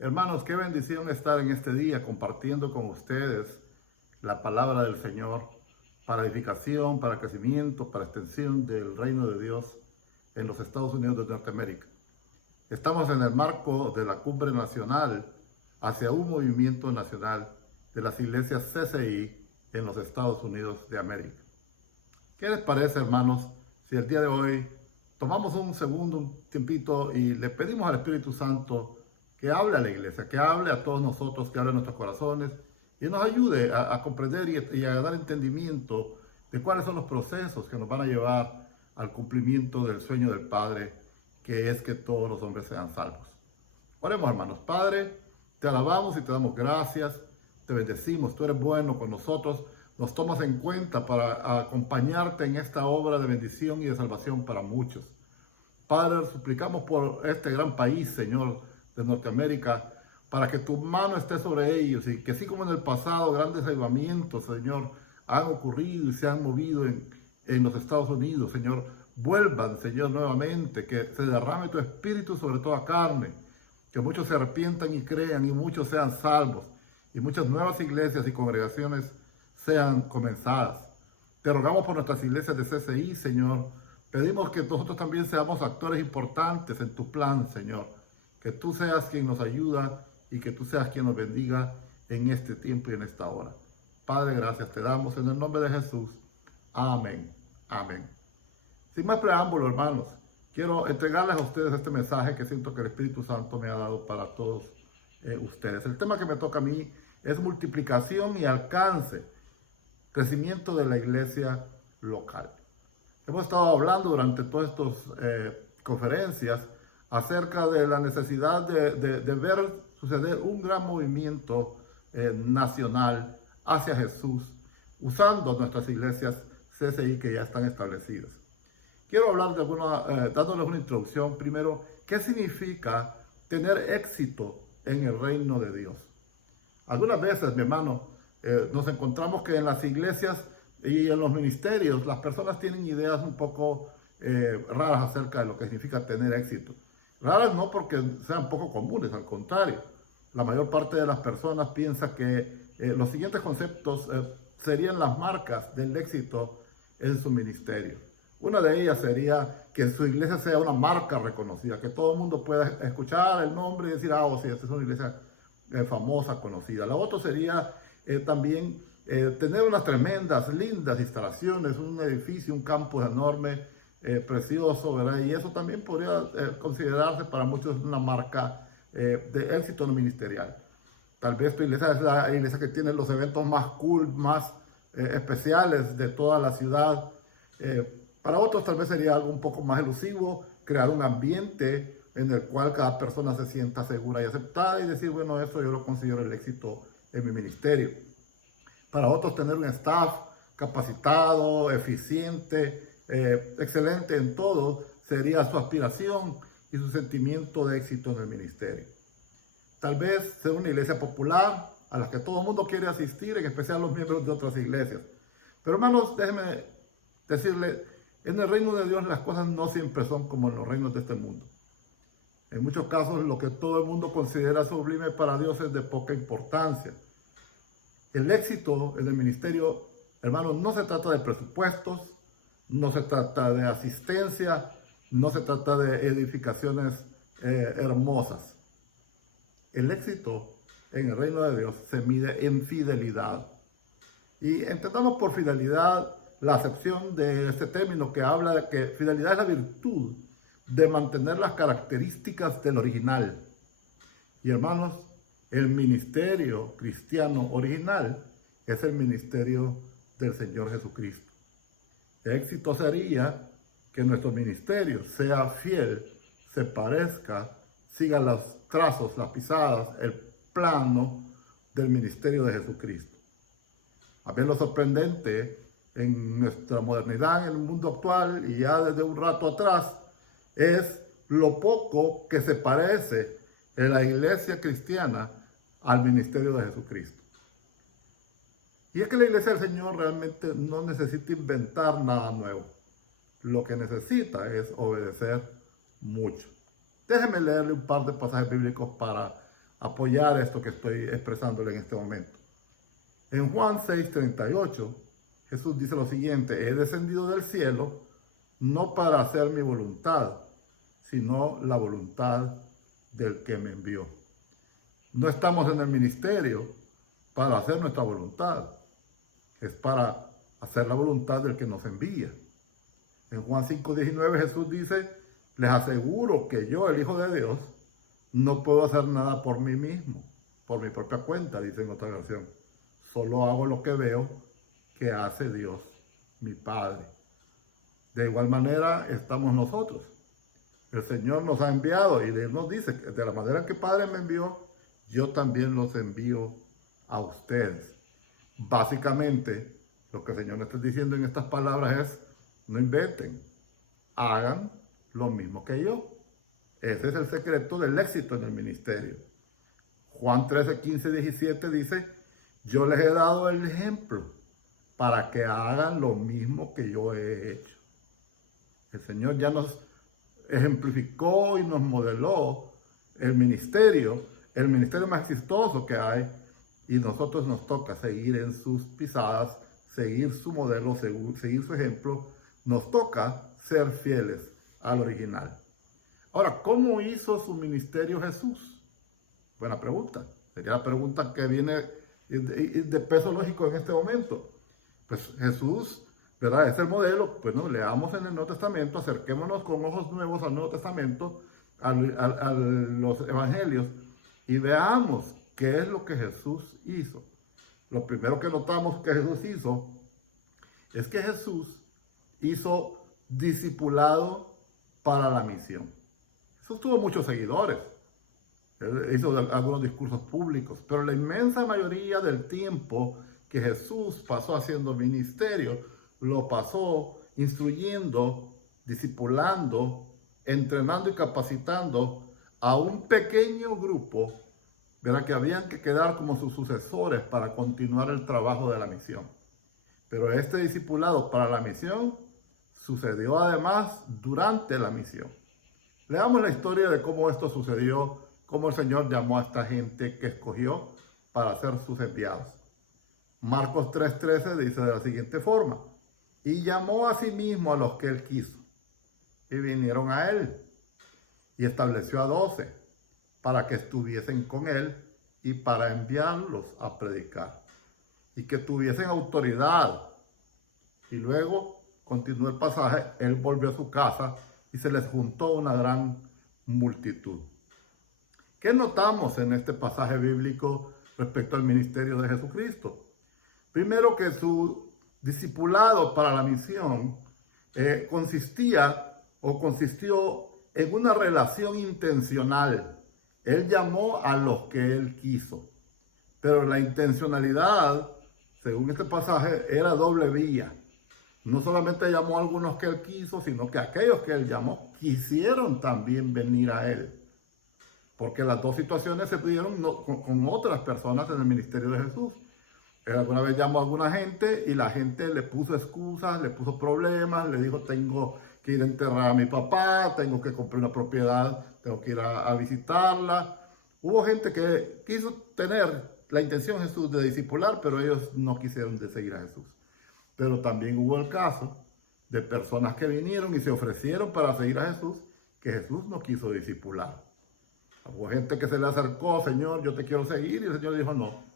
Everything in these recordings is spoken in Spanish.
Hermanos, qué bendición estar en este día compartiendo con ustedes la palabra del Señor para edificación, para crecimiento, para extensión del reino de Dios en los Estados Unidos de Norteamérica. Estamos en el marco de la cumbre nacional hacia un movimiento nacional de las iglesias CCI en los Estados Unidos de América. ¿Qué les parece, hermanos, si el día de hoy tomamos un segundo, un tiempito y le pedimos al Espíritu Santo que hable a la iglesia, que hable a todos nosotros, que hable a nuestros corazones y nos ayude a comprender y a dar entendimiento de cuáles son los procesos que nos van a llevar al cumplimiento del sueño del Padre, que es que todos los hombres sean salvos? Oremos, hermanos. Padre, te alabamos y te damos gracias, te bendecimos, tú eres bueno con nosotros, nos tomas en cuenta para acompañarte en esta obra de bendición y de salvación para muchos. Padre, suplicamos por este gran país, Señor, de Norteamérica, para que tu mano esté sobre ellos y que así como en el pasado grandes avivamientos, Señor, han ocurrido y se han movido en los Estados Unidos, Señor, vuelvan, Señor, nuevamente, que se derrame tu espíritu sobre toda carne, que muchos se arrepientan y crean y muchos sean salvos y muchas nuevas iglesias y congregaciones sean comenzadas. Te rogamos por nuestras iglesias de CCI, Señor. Pedimos que nosotros también seamos actores importantes en tu plan, Señor. Que tú seas quien nos ayuda y que tú seas quien nos bendiga en este tiempo y en esta hora. Padre, gracias te damos en el nombre de Jesús. Amén. Amén. Sin más preámbulo, hermanos, quiero entregarles a ustedes este mensaje que siento que el Espíritu Santo me ha dado para todos ustedes. El tema que me toca a mí es multiplicación y alcance, crecimiento de la iglesia local. Hemos estado hablando durante todas estas conferencias acerca de la necesidad de ver suceder un gran movimiento nacional hacia Jesús, usando nuestras iglesias CCI que ya están establecidas. Quiero hablar dándoles una introducción. Primero, ¿qué significa tener éxito en el reino de Dios? Algunas veces, mi hermano, nos encontramos que en las iglesias y en los ministerios las personas tienen ideas un poco raras acerca de lo que significa tener éxito. Raras no porque sean poco comunes, al contrario. La mayor parte de las personas piensa que los siguientes conceptos serían las marcas del éxito en su ministerio. Una de ellas sería que su iglesia sea una marca reconocida, que todo el mundo pueda escuchar el nombre y decir, oh sí, esta es una iglesia famosa, conocida. La otra sería también tener unas tremendas, lindas instalaciones, un edificio, un campus enorme, precioso, ¿verdad? Y eso también podría considerarse para muchos una marca de éxito ministerial. Tal vez tu iglesia es la iglesia que tiene los eventos más cool, más especiales de toda la ciudad. Para otros tal vez sería algo un poco más elusivo, crear un ambiente en el cual cada persona se sienta segura y aceptada y decir, bueno, eso yo lo considero el éxito en mi ministerio. Para otros tener un staff capacitado, eficiente, excelente en todo, sería su aspiración y su sentimiento de éxito en el ministerio. Tal vez ser una iglesia popular a la que todo el mundo quiere asistir, en especial los miembros de otras iglesias. Pero hermanos, déjenme decirles, en el reino de Dios las cosas no siempre son como en los reinos de este mundo. En muchos casos lo que todo el mundo considera sublime para Dios es de poca importancia. El éxito en el ministerio, hermanos, no se trata de presupuestos, no se trata de asistencia, no se trata de edificaciones hermosas. El éxito en el reino de Dios se mide en fidelidad. Y entendamos por fidelidad la acepción de este término que habla de que fidelidad es la virtud de mantener las características del original. Y hermanos, el ministerio cristiano original es el ministerio del Señor Jesucristo. El éxito sería que nuestro ministerio sea fiel, se parezca, siga los trazos, las pisadas, el plano del ministerio de Jesucristo. A ver, lo sorprendente en nuestra modernidad, en el mundo actual y ya desde un rato atrás, es lo poco que se parece en la iglesia cristiana al ministerio de Jesucristo. Y es que la iglesia del Señor realmente no necesita inventar nada nuevo. Lo que necesita es obedecer mucho. Déjeme leerle un par de pasajes bíblicos para apoyar esto que estoy expresándole en este momento. En Juan 6:38, Jesús dice lo siguiente: he descendido del cielo no para hacer mi voluntad, sino la voluntad del que me envió. No estamos en el ministerio para hacer nuestra voluntad, es para hacer la voluntad del que nos envía. En Juan 5:19 Jesús dice: les aseguro que yo, el Hijo de Dios, no puedo hacer nada por mí mismo, por mi propia cuenta, dice en otra versión. Solo hago lo que veo que hace Dios, mi Padre. De igual manera estamos nosotros. El Señor nos ha enviado y Él nos dice que de la manera que el Padre me envió, yo también los envío a ustedes. Básicamente, lo que el Señor nos está diciendo en estas palabras es: no inventen, hagan lo mismo que yo. Ese es el secreto del éxito en el ministerio. Juan 13, 15, 17 dice: yo les he dado el ejemplo para que hagan lo mismo que yo he hecho. El Señor ya nos ejemplificó y nos modeló el ministerio más exitoso que hay, y nosotros nos toca seguir en sus pisadas, seguir su modelo, seguir su ejemplo. Nos toca ser fieles al original. Ahora, ¿cómo hizo su ministerio Jesús? Buena pregunta. Sería la pregunta que viene de peso lógico en este momento. Pues Jesús, ¿verdad? Es el modelo. Pues no, leamos en el Nuevo Testamento, acerquémonos con ojos nuevos al Nuevo Testamento, a los evangelios, y veamos qué es lo que Jesús hizo. Lo primero que notamos que Jesús hizo es que Jesús hizo discipulado para la misión. Jesús tuvo muchos seguidores. Él hizo algunos discursos públicos, pero la inmensa mayoría del tiempo que Jesús pasó haciendo ministerio, lo pasó instruyendo, discipulando, entrenando y capacitando a un pequeño grupo, ¿verdad?, que habían que quedar como sus sucesores para continuar el trabajo de la misión. Pero este discipulado para la misión sucedió además durante la misión. Leamos la historia de cómo esto sucedió, cómo el Señor llamó a esta gente que escogió para ser sus enviados. Marcos 3:13 dice de la siguiente forma: y llamó a sí mismo a los que él quiso, y vinieron a él, y estableció a 12 para que estuviesen con él y para enviarlos a predicar, y que tuviesen autoridad. Y luego, continúa el pasaje, él volvió a su casa y se les juntó una gran multitud. ¿Qué notamos en este pasaje bíblico respecto al ministerio de Jesucristo? Primero, que su discipulado para la misión consistió en una relación intencional. Él llamó a los que él quiso, pero la intencionalidad, según este pasaje, era doble vía. No solamente llamó a algunos que él quiso, sino que aquellos que él llamó quisieron también venir a él. Porque las dos situaciones se pudieron con otras personas en el ministerio de Jesús. Él alguna vez llamó a alguna gente y la gente le puso excusas, le puso problemas, le dijo: tengo que ir a enterrar a mi papá, tengo que comprar una propiedad, tengo que ir a visitarla. Hubo gente que quiso tener la intención Jesús de discipular, pero ellos no quisieron de seguir a Jesús. Pero también hubo el caso de personas que vinieron y se ofrecieron para seguir a Jesús, que Jesús no quiso discipular. Hubo gente que se le acercó: Señor, yo te quiero seguir, y el Señor dijo: no.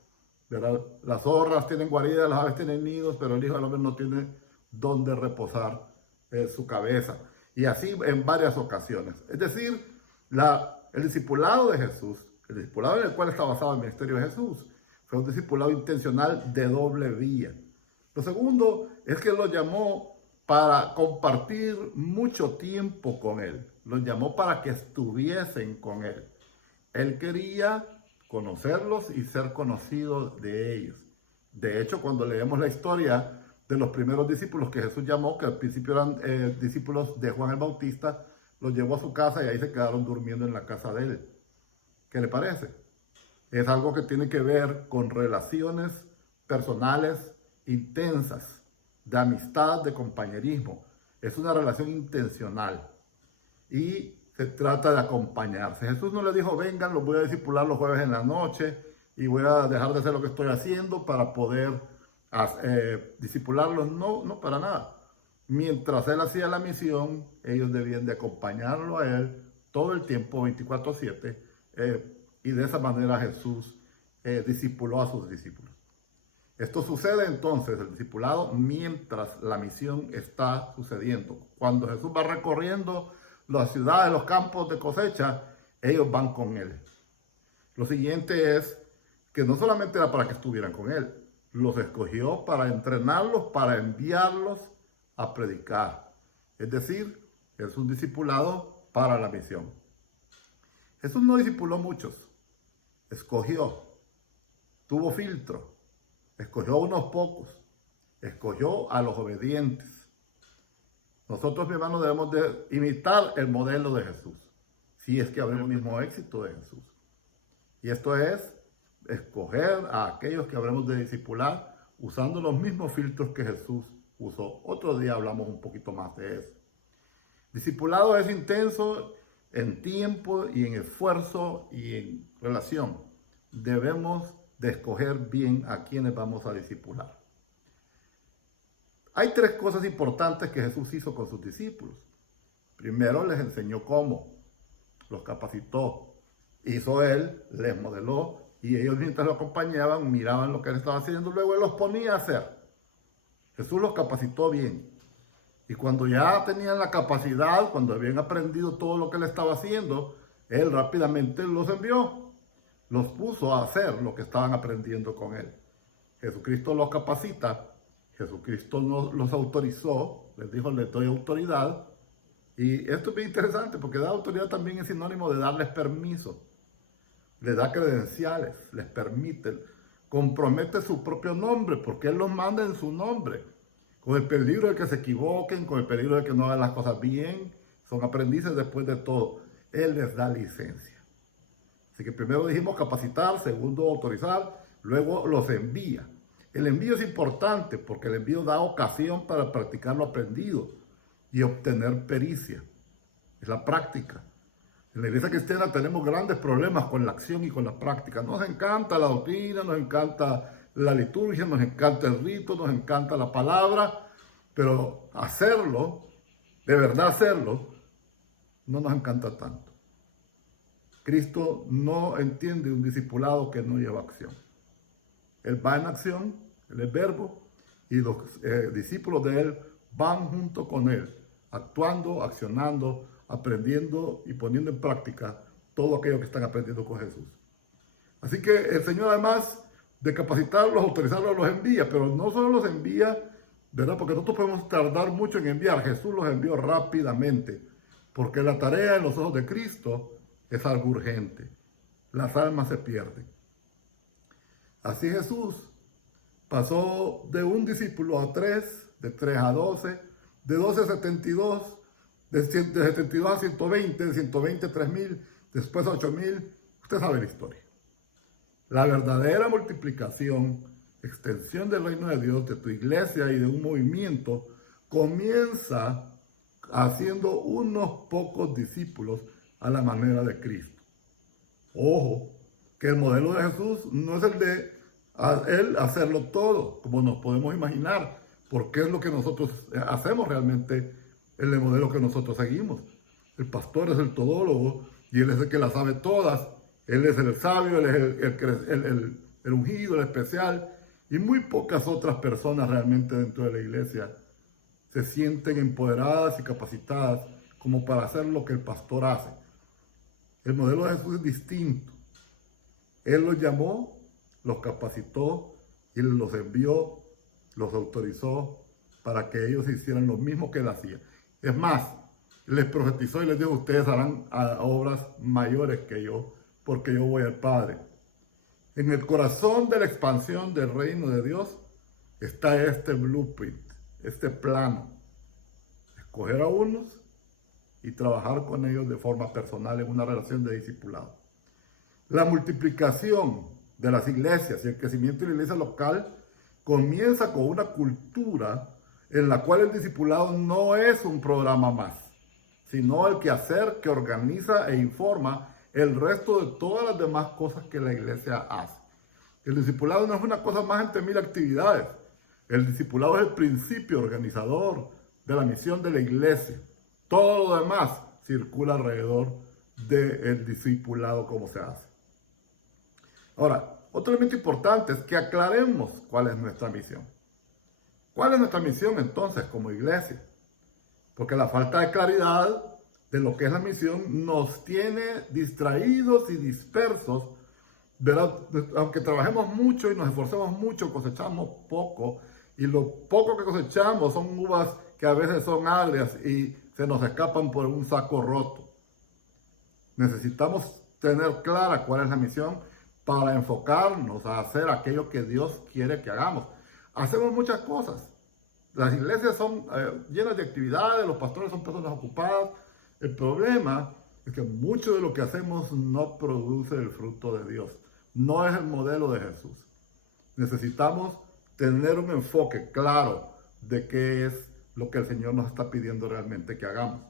¿Verdad? Las zorras tienen guarida, las aves tienen nidos, pero el Hijo del Hombre no tiene dónde reposar su cabeza. Y así en varias ocasiones. Es decir, el discipulado de Jesús, el discipulado en el cual está basado el ministerio de Jesús, fue un discipulado intencional de doble vía. Lo segundo es que los llamó para compartir mucho tiempo con él. Los llamó para que estuviesen con él. Él quería conocerlos y ser conocido de ellos. De hecho, cuando leemos la historia de los primeros discípulos que Jesús llamó, que al principio eran discípulos de Juan el Bautista, los llevó a su casa y ahí se quedaron durmiendo en la casa de él. ¿Qué le parece? Es algo que tiene que ver con relaciones personales intensas, de amistad, de compañerismo. Es una relación intencional. Y se trata de acompañarse. Jesús no le dijo, vengan, los voy a discipular los jueves en la noche y voy a dejar de hacer lo que estoy haciendo para poder discipularlos. No, no, para nada. Mientras él hacía la misión, ellos debían de acompañarlo a él todo el tiempo, 24/7, y de esa manera Jesús discipuló a sus discípulos. Esto sucede entonces, el discipulado, mientras la misión está sucediendo. Cuando Jesús va recorriendo las ciudades, los campos de cosecha, ellos van con él. Lo siguiente es que no solamente era para que estuvieran con él, los escogió para entrenarlos, para enviarlos a predicar. Es decir, es un discipulado para la misión. Jesús no discipuló muchos, escogió, tuvo filtro, escogió a unos pocos, escogió a los obedientes. Nosotros, mi hermano, debemos de imitar el modelo de Jesús, si es que habremos el mismo éxito de Jesús. Y esto es escoger a aquellos que habremos de discipular usando los mismos filtros que Jesús usó. Otro día hablamos un poquito más de eso. Discipulado es intenso en tiempo y en esfuerzo y en relación. Debemos de escoger bien a quienes vamos a discipular. Hay tres cosas importantes que Jesús hizo con sus discípulos. Primero, les enseñó cómo, los capacitó. Hizo él, les modeló, y ellos mientras lo acompañaban, miraban lo que él estaba haciendo, luego él los ponía a hacer. Jesús los capacitó bien. Y cuando ya tenían la capacidad, cuando habían aprendido todo lo que él estaba haciendo, él rápidamente los envió. Los puso a hacer lo que estaban aprendiendo con él. Jesucristo los capacita. Jesucristo los autorizó. Les dijo, les doy autoridad. Y esto es bien interesante porque dar autoridad también es sinónimo de darles permiso. Les da credenciales, les permite, compromete su propio nombre porque él los manda en su nombre. Con el peligro de que se equivoquen, con el peligro de que no hagan las cosas bien. Son aprendices después de todo. Él les da licencia. Así que primero dijimos capacitar, segundo autorizar, luego los envía. El envío es importante porque el envío da ocasión para practicar lo aprendido y obtener pericia. Es la práctica. En la iglesia cristiana tenemos grandes problemas con la acción y con la práctica. Nos encanta la doctrina, nos encanta la liturgia, nos encanta el rito, nos encanta la palabra, pero hacerlo, de verdad hacerlo, no nos encanta tanto. Cristo no entiende un discipulado que no lleva acción. Él va en acción, él es verbo, y los discípulos de él van junto con él, actuando, accionando, aprendiendo y poniendo en práctica todo aquello que están aprendiendo con Jesús. Así que el Señor, además de capacitarlos, autorizarlos, los envía, pero no solo los envía, ¿verdad? Porque nosotros podemos tardar mucho en enviar. Jesús los envió rápidamente, porque la tarea en los ojos de Cristo es algo urgente. Las almas se pierden. Así Jesús pasó de un discípulo a 3, de 3 a 12, de 12 a 72, de 72 a 120, de 120 a 3,000, después a 8,000. Usted sabe la historia. La verdadera multiplicación, extensión del reino de Dios, de tu iglesia y de un movimiento, comienza haciendo unos pocos discípulos a la manera de Cristo. Ojo, que el modelo de Jesús no es el de él hacerlo todo, como nos podemos imaginar, porque es lo que nosotros hacemos realmente, el modelo que nosotros seguimos. El pastor es el todólogo y él es el que las sabe todas. Él es el sabio, él es el ungido, el especial, y muy pocas otras personas realmente dentro de la iglesia se sienten empoderadas y capacitadas como para hacer lo que el pastor hace. El modelo de Jesús es distinto. Él los llamó, los capacitó y los envió, los autorizó para que ellos hicieran lo mismo que él hacía. Es más, les profetizó y les dijo, ustedes harán obras mayores que yo, porque yo voy al Padre. En el corazón de la expansión del reino de Dios está este blueprint, este plano. Escoger a unos y trabajar con ellos de forma personal en una relación de discipulado. La multiplicación de las iglesias y el crecimiento de la iglesia local comienza con una cultura en la cual el discipulado no es un programa más, sino el quehacer que organiza e informa el resto de todas las demás cosas que la iglesia hace. El discipulado no es una cosa más entre mil actividades. El discipulado es el principio organizador de la misión de la iglesia. Todo lo demás circula alrededor del discipulado como se hace. Ahora, otro elemento importante es que aclaremos cuál es nuestra misión. ¿Cuál es nuestra misión entonces como iglesia? Porque la falta de claridad de lo que es la misión nos tiene distraídos y dispersos, ¿verdad? Aunque trabajemos mucho y nos esforcemos mucho, cosechamos poco, y lo poco que cosechamos son uvas que a veces son agrias y se nos escapan por un saco roto. Necesitamos tener clara cuál es la misión para enfocarnos a hacer aquello que Dios quiere que hagamos. Hacemos muchas cosas. Las iglesias son llenas de actividades, los pastores son personas ocupadas. El problema es que mucho de lo que hacemos no produce el fruto de Dios. No es el modelo de Jesús. Necesitamos tener un enfoque claro de qué es lo que el Señor nos está pidiendo realmente que hagamos.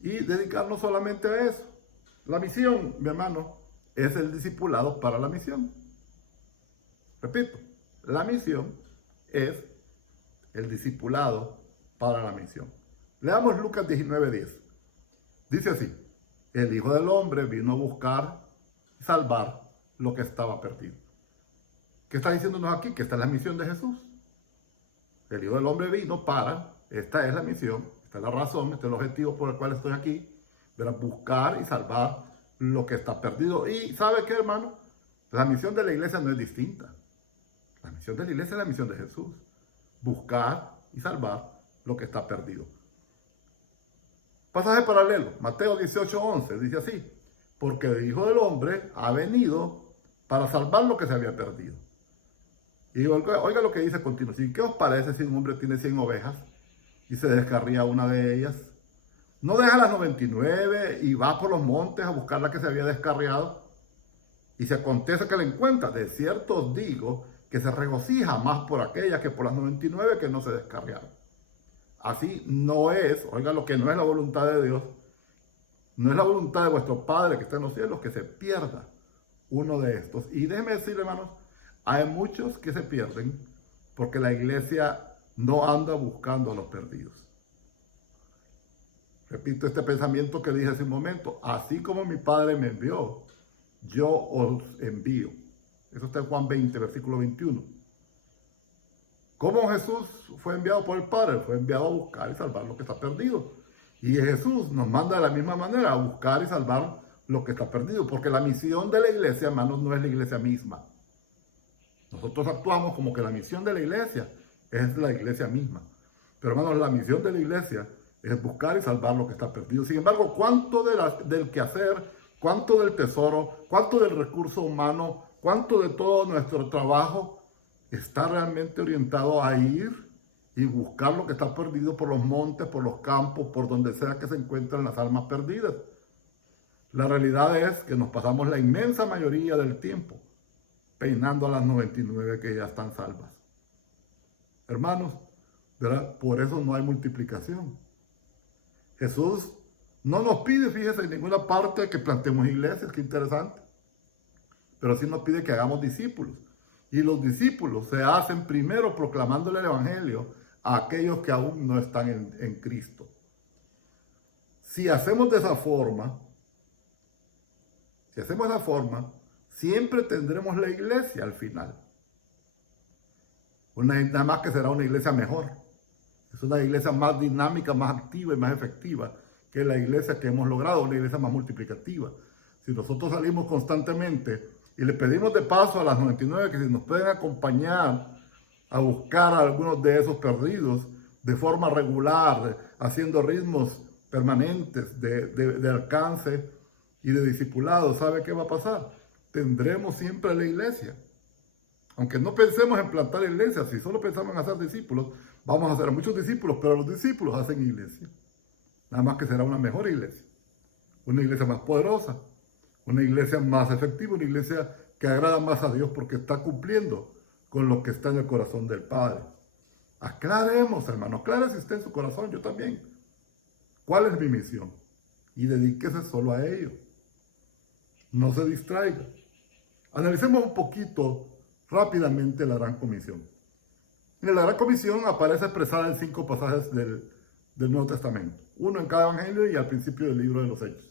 Y dedicarnos solamente a eso. La misión, mi hermano, es el discipulado para la misión. Repito, la misión es el discipulado para la misión. Leamos Lucas 19:10. Dice así: el Hijo del Hombre vino a buscar y salvar lo que estaba perdido. ¿Qué está diciéndonos aquí? Que esta es la misión de Jesús. El Hijo del Hombre vino para, esta es la misión, esta es la razón, este es el objetivo por el cual estoy aquí, para buscar y salvar lo que está perdido. Y ¿sabe qué, hermano? La misión de la iglesia no es distinta. La misión de la iglesia es la misión de Jesús. Buscar y salvar lo que está perdido. Pasaje paralelo, Mateo 18:11, dice así: porque el Hijo del Hombre ha venido para salvar lo que se había perdido. Y oiga lo que dice a continuación: ¿qué os parece si un hombre tiene 100 ovejas y se descarría una de ellas? ¿No deja las 99 y va por los montes a buscar la que se había descarriado? Y si acontece que la encuentra, de cierto os digo que se regocija más por aquella que por las 99 que no se descarriaron. Así no es, oiga lo que no es la voluntad de Dios, no es la voluntad de vuestro Padre que está en los cielos que se pierda uno de estos. Y déjeme decirle, hermanos, hay muchos que se pierden porque la iglesia no anda buscando a los perdidos. Repito este pensamiento que dije hace un momento: así como mi Padre me envió, yo os envío. Eso está en Juan 20, versículo 21. ¿Cómo Jesús fue enviado por el Padre? Fue enviado a buscar y salvar lo que está perdido. Y Jesús nos manda de la misma manera a buscar y salvar lo que está perdido. Porque la misión de la iglesia, hermanos, no es la iglesia misma. Nosotros actuamos como que la misión de la iglesia es la iglesia misma. Pero, hermanos, la misión de la iglesia es buscar y salvar lo que está perdido. Sin embargo, ¿cuánto del quehacer, cuánto del tesoro, cuánto del recurso humano, cuánto de todo nuestro trabajo está realmente orientado a ir y buscar lo que está perdido por los montes, por los campos, por donde sea que se encuentran las almas perdidas? La realidad es que nos pasamos la inmensa mayoría del tiempo peinando a las 99 que ya están salvas. Hermanos, ¿verdad? Por eso no hay multiplicación. Jesús no nos pide, fíjese, en ninguna parte que plantemos iglesias, qué interesante. Pero sí nos pide que hagamos discípulos. Y los discípulos se hacen primero proclamándole el evangelio a aquellos que aún no están en Cristo. Si hacemos de esa forma, siempre tendremos la iglesia al final. Nada más que será una iglesia mejor. Es una iglesia más dinámica, más activa y más efectiva que la iglesia que hemos logrado, una iglesia más multiplicativa. Si nosotros salimos constantemente y le pedimos de paso a las 99 que si nos pueden acompañar a buscar a algunos de esos perdidos de forma regular, haciendo ritmos permanentes de alcance y de discipulado, ¿sabe qué va a pasar? Tendremos siempre la iglesia. Aunque no pensemos en plantar iglesias, si solo pensamos en hacer discípulos, vamos a hacer muchos discípulos, pero los discípulos hacen iglesia. Nada más que será una mejor iglesia, una iglesia más poderosa, una iglesia más efectiva, una iglesia que agrada más a Dios porque está cumpliendo con lo que está en el corazón del Padre. Aclaremos, hermano, aclare si está en su corazón, yo también. ¿Cuál es mi misión? Y dedíquese solo a ello. No se distraiga. Analicemos un poquito rápidamente la Gran Comisión. En la Gran Comisión aparece expresada en 5 pasajes del Nuevo Testamento. Uno en cada evangelio y al principio del libro de los Hechos.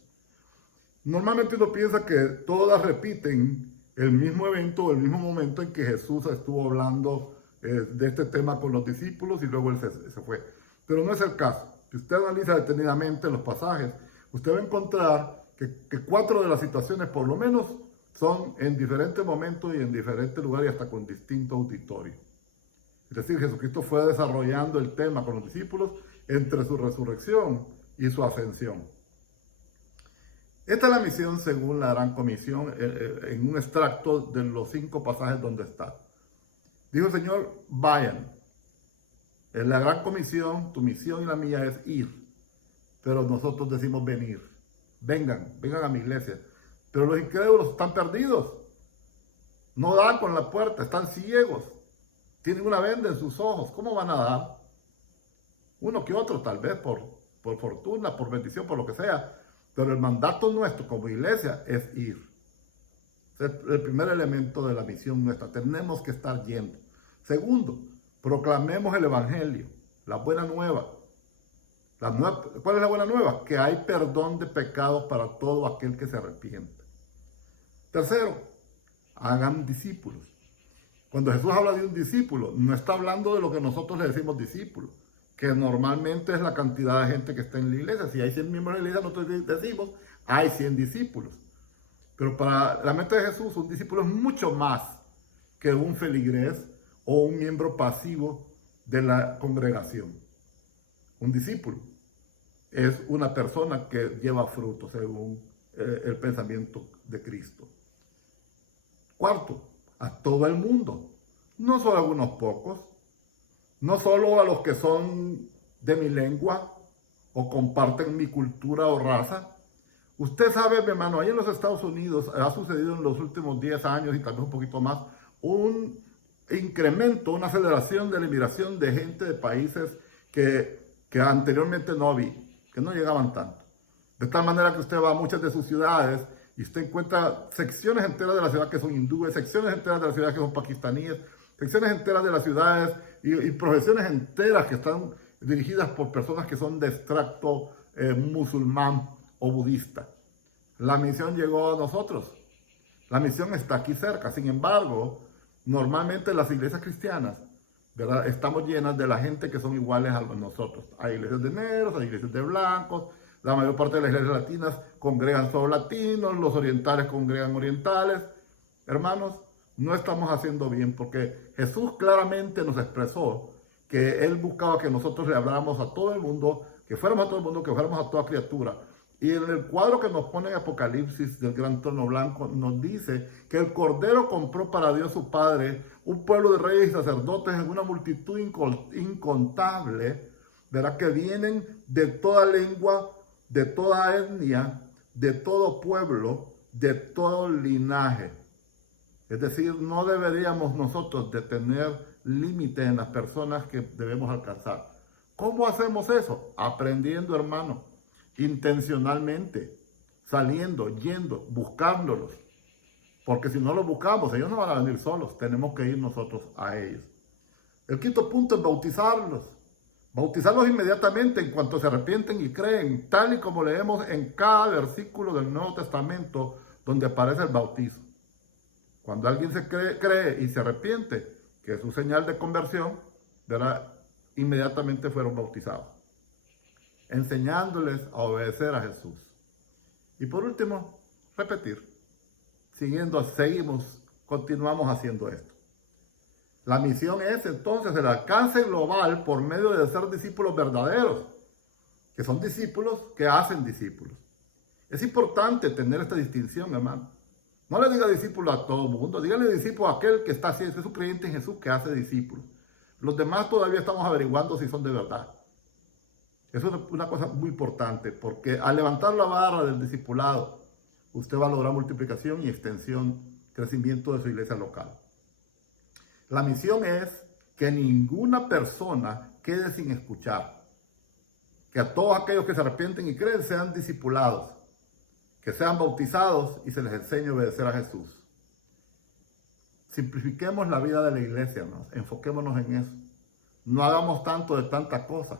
Normalmente uno piensa que todas repiten el mismo evento o el mismo momento en que Jesús estuvo hablando de este tema con los discípulos y luego él se fue. Pero no es el caso. Si usted analiza detenidamente los pasajes, usted va a encontrar que 4 de las situaciones por lo menos son en diferentes momentos y en diferentes lugares y hasta con distinto auditorio. Es decir, Jesucristo fue desarrollando el tema con los discípulos entre su resurrección y su ascensión. Esta es la misión según la Gran Comisión, en un extracto de los 5 pasajes donde está. Dijo el Señor, vayan. En la Gran Comisión, tu misión y la mía es ir, pero nosotros decimos venir. Vengan a mi iglesia. Pero los incrédulos están perdidos. No dan con la puerta, están ciegos. Tienen una venda en sus ojos. ¿Cómo van a dar? Uno que otro, tal vez por fortuna, por bendición, por lo que sea. Pero el mandato nuestro como iglesia es ir. Es el primer elemento de la misión nuestra. Tenemos que estar yendo. Segundo, proclamemos el evangelio, la buena nueva. ¿Cuál es la buena nueva? Que hay perdón de pecados para todo aquel que se arrepiente. Tercero, hagan discípulos. Cuando Jesús habla de un discípulo, no está hablando de lo que nosotros le decimos discípulo, que normalmente es la cantidad de gente que está en la iglesia. Si hay 100 miembros de la iglesia, nosotros decimos, hay 100 discípulos. Pero para la mente de Jesús, un discípulo es mucho más que un feligrés o un miembro pasivo de la congregación. Un discípulo es una persona que lleva fruto según el pensamiento de Cristo. Cuarto, a todo el mundo, no solo a algunos pocos, no solo a los que son de mi lengua o comparten mi cultura o raza. Usted sabe, mi hermano, ahí en los Estados Unidos ha sucedido en los últimos 10 años y tal vez un poquito más, un incremento, una aceleración de la inmigración de gente de países que anteriormente no vi, que no llegaban tanto. De tal manera que usted va a muchas de sus ciudades y usted encuentra secciones enteras de la ciudad que son hindúes, secciones enteras de la ciudad que son pakistaníes, secciones enteras de las ciudades y profesiones enteras que están dirigidas por personas que son de extracto musulmán o budista. La misión llegó a nosotros. La misión está aquí cerca. Sin embargo, normalmente las iglesias cristianas, ¿verdad?, estamos llenas de la gente que son iguales a nosotros. Hay iglesias de negros, hay iglesias de blancos. La mayor parte de las iglesias latinas congregan solo latinos, los orientales congregan orientales. Hermanos, no estamos haciendo bien porque Jesús claramente nos expresó que Él buscaba que nosotros le habláramos a todo el mundo, que fuéramos a todo el mundo, que fuéramos a toda criatura. Y en el cuadro que nos pone en Apocalipsis del gran trono blanco, nos dice que el Cordero compró para Dios su Padre un pueblo de reyes y sacerdotes en una multitud incontable, ¿verdad?, que vienen de toda lengua, de toda etnia, de todo pueblo, de todo linaje. Es decir, no deberíamos nosotros de tener límite en las personas que debemos alcanzar. ¿Cómo hacemos eso? Aprendiendo, hermano, intencionalmente, saliendo, yendo, buscándolos. Porque si no los buscamos, ellos no van a venir solos, tenemos que ir nosotros a ellos. El quinto punto es bautizarlos. Bautizarlos inmediatamente en cuanto se arrepienten y creen, tal y como leemos en cada versículo del Nuevo Testamento donde aparece el bautizo. Cuando alguien se cree y se arrepiente, que es su señal de conversión, ¿verdad?, inmediatamente fueron bautizados, enseñándoles a obedecer a Jesús. Y por último, repetir. Continuamos haciendo esto. La misión es entonces el alcance global por medio de ser discípulos verdaderos, que son discípulos que hacen discípulos. Es importante tener esta distinción, hermano. No le diga discípulo a todo el mundo, dígale discípulo a aquel que está haciendo, es un creyente en Jesús que hace discípulos. Los demás todavía estamos averiguando si son de verdad. Eso es una cosa muy importante, porque al levantar la barra del discipulado, usted va a lograr multiplicación y extensión, crecimiento de su iglesia local. La misión es que ninguna persona quede sin escuchar. que a todos aquellos que se arrepienten y creen sean discipulados, que sean bautizados y se les enseñe a obedecer a Jesús. Simplifiquemos la vida de la iglesia, ¿no? Enfoquémonos en eso. No hagamos tanto de tanta cosa.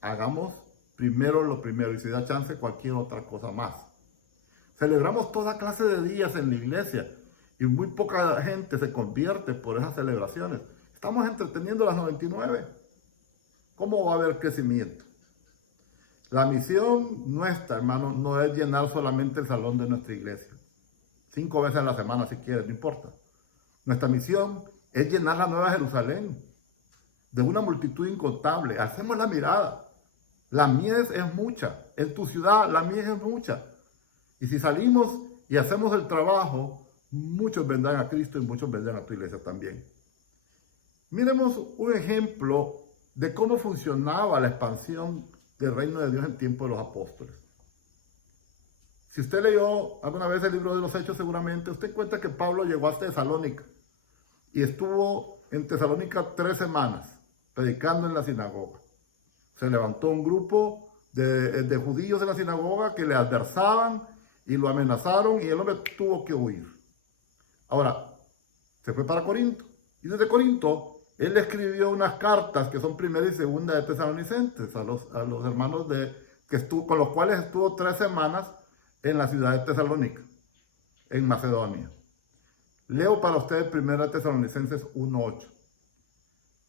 Hagamos primero lo primero y si da chance cualquier otra cosa más. Celebramos toda clase de días en la iglesia y muy poca gente se convierte por esas celebraciones. Estamos entreteniendo las 99. ¿Cómo va a haber crecimiento? La misión nuestra, hermano, no es llenar solamente el salón de nuestra iglesia. 5 veces a la semana si quieres, no importa. Nuestra misión es llenar la Nueva Jerusalén de una multitud incontable. Hacemos la mirada. La mies es mucha. En tu ciudad la mies es mucha. Y si salimos y hacemos el trabajo, muchos vendrán a Cristo y muchos vendrán a tu iglesia también. Miremos un ejemplo de cómo funcionaba la expansión del reino de Dios en tiempo de los apóstoles. Si usted leyó alguna vez el libro de los Hechos, seguramente usted cuenta que Pablo llegó a Tesalónica y estuvo en Tesalónica 3 semanas predicando en la sinagoga. Se levantó un grupo de judíos en la sinagoga que le adversaban y lo amenazaron y el hombre tuvo que huir. Ahora, se fue para Corinto y desde Corinto él escribió unas cartas que son primera y segunda de Tesalonicenses a los hermanos con los cuales estuvo 3 semanas en la ciudad de Tesalónica, en Macedonia. Leo para ustedes primera Tesalonicenses 1:8.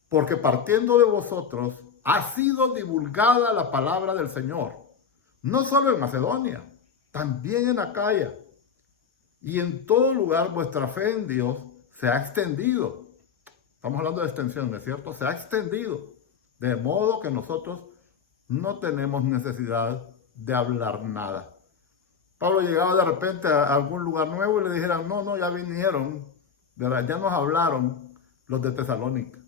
Porque partiendo de vosotros ha sido divulgada la palabra del Señor, no solo en Macedonia, también en Acaya. Y en todo lugar vuestra fe en Dios se ha extendido. Estamos hablando de extensión, ¿no es cierto? Se ha extendido, de modo que nosotros no tenemos necesidad de hablar nada. Pablo llegaba de repente a algún lugar nuevo y le dijeran, no, ya vinieron, ya nos hablaron los de Tesalónica.